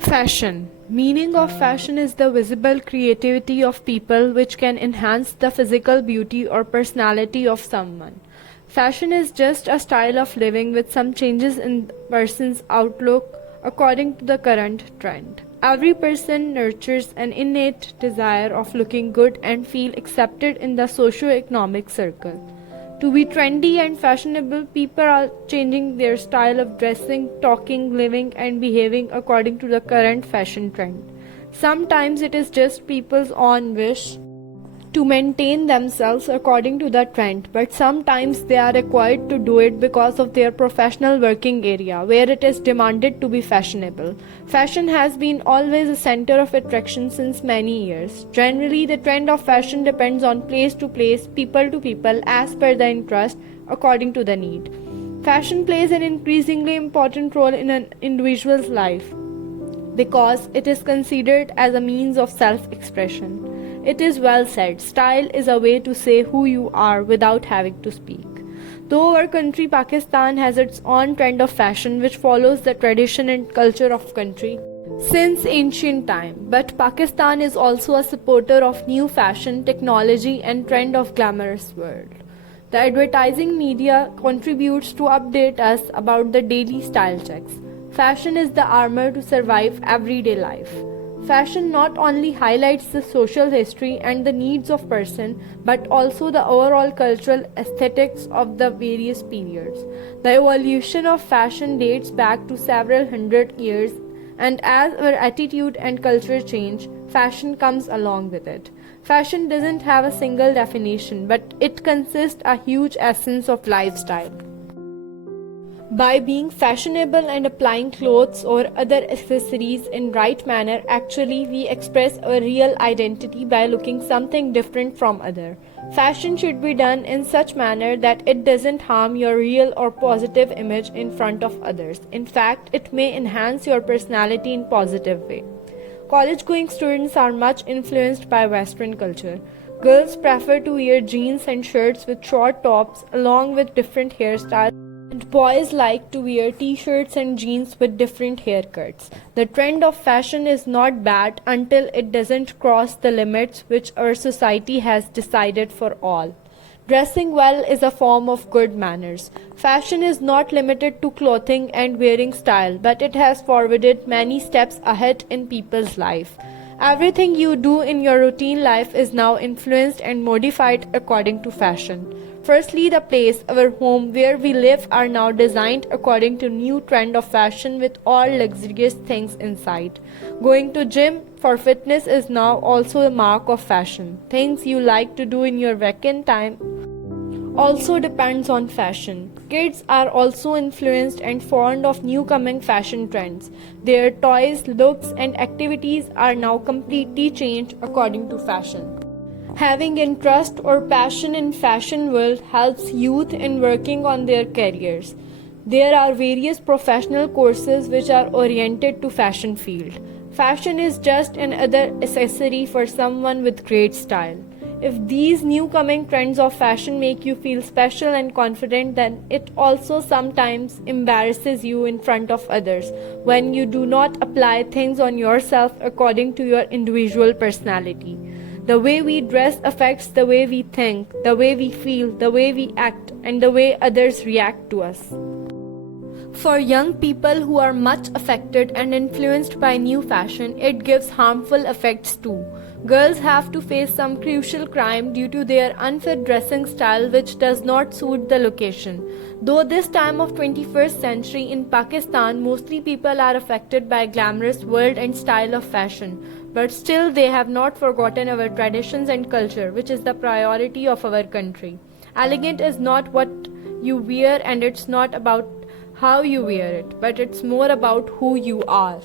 Fashion. Meaning of fashion is the visible creativity of people which can enhance the physical beauty or personality of someone. Fashion is just a style of living with some changes in the person's outlook according to the current trend. Every person nurtures an innate desire of looking good and feel accepted in the socio-economic circle. To be trendy and fashionable, people are changing their style of dressing, talking, living, and behaving according to the current fashion trend. Sometimes it is just people's own wish to maintain themselves according to the trend, but sometimes they are required to do it because of their professional working area, where it is demanded to be fashionable. Fashion has been always a center of attraction since many years. Generally, the trend of fashion depends on place to place, people to people, as per the interest, according to the need. Fashion plays an increasingly important role in an individual's life because it is considered as a means of self-expression. It is well said, style is a way to say who you are without having to speak. Though our country Pakistan has its own trend of fashion which follows the tradition and culture of country since ancient time, but Pakistan is also a supporter of new fashion, technology and trend of glamorous world. The advertising media contributes to update us about the daily style checks. Fashion is the armor to survive everyday life. Fashion not only highlights the social history and the needs of person, but also the overall cultural aesthetics of the various periods. The evolution of fashion dates back to several hundred years, and as our attitude and culture change, fashion comes along with it. Fashion doesn't have a single definition, but it consists a huge essence of lifestyle. By being fashionable and applying clothes or other accessories in right manner, actually we express our real identity by looking something different from other. Fashion should be done in such manner that it doesn't harm your real or positive image in front of others. In fact, it may enhance your personality in positive way. College-going students are much influenced by Western culture. Girls prefer to wear jeans and shirts with short tops along with different hairstyles. And boys like to wear t-shirts and jeans with different haircuts. The trend of fashion is not bad until it doesn't cross the limits which our society has decided for all. Dressing well is a form of good manners. Fashion is not limited to clothing and wearing style, but it has forwarded many steps ahead in people's life. Everything you do in your routine life is now influenced and modified according to fashion. Firstly, the place, our home, where we live are now designed according to new trend of fashion with all luxurious things inside. Going to gym for fitness is now also a mark of fashion. Things you like to do in your vacant time also depends on fashion. Kids are also influenced and fond of new coming fashion trends. Their toys, looks and activities are now completely changed according to fashion. Having interest or passion in fashion world helps youth in working on their careers. There are various professional courses which are oriented to fashion field. Fashion is just another accessory for someone with great style. If these new coming trends of fashion make you feel special and confident, then it also sometimes embarrasses you in front of others when you do not apply things on yourself according to your individual personality. The way we dress affects the way we think, the way we feel, the way we act, and the way others react to us. For young people who are much affected and influenced by new fashion, it gives harmful effects too. Girls have to face some crucial crime due to their unfit dressing style which does not suit the location. Though this time of 21st century in Pakistan, mostly people are affected by glamorous world and style of fashion. But still they have not forgotten our traditions and culture, which is the priority of our country. Elegant is not what you wear and it's not about how you wear it, but it's more about who you are.